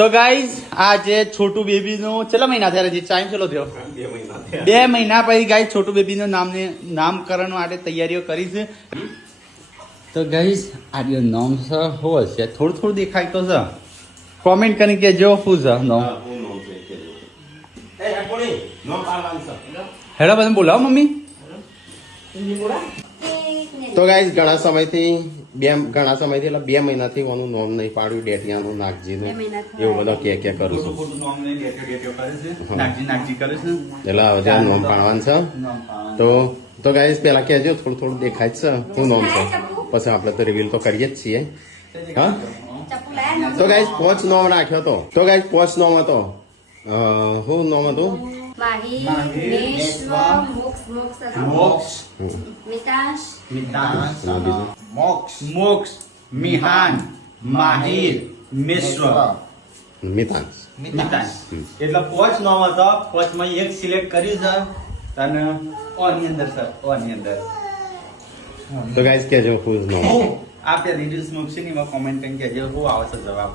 તો ગાઈઝ આજે છોટુ બેબી નો કેટલા મહિના થયા હજી ટાઈમ ચલો થયો 2 મહિના પછી ગાઈઝ છોટુ બેબી નું નામકરણ માટે તૈયારીઓ કરી છે. તો ગાઈઝ આજે નામ છે શું હશે થોડું દેખાય તો છે કોમેન્ટ કરીને કહેજો શું છે નામ. હેડો બધા બોલાવો મમ્મી. તો ગાઈસ ઘણા સમયથી એટલે 2 મહિનાથી ઓનું નામ નહીં પાડ્યું ડેટિયાનું નાગજીનું એવું બધો કે કરું છું એટલે હવે જ્યાં નામ પાડવાનું છે તો ગાઈસ પેલા કહેજો થોડું દેખાય છે શું નામ છે પછી આપણે તો રિવીલ તો કરીએ જ છીએ. હા તો ગાઈસ 5 નામ રાખ્યો તો ગાઈસ 5 નામ હતો શું નામ હતું મોક્ષ મિહાન માહિર મિશ્ર મિતાંશ એટલે 5 નામ હતા 5 માં એક સિલેક્ટ કર્યું છે અને ઓની અંદર સર ઓની અંદર તો ગાઈસ કહેજો શું નામ આપે રીલ્સ મૂકશે ને કોમેન્ટ કરીને કહેજો શું આવશે જવાબ.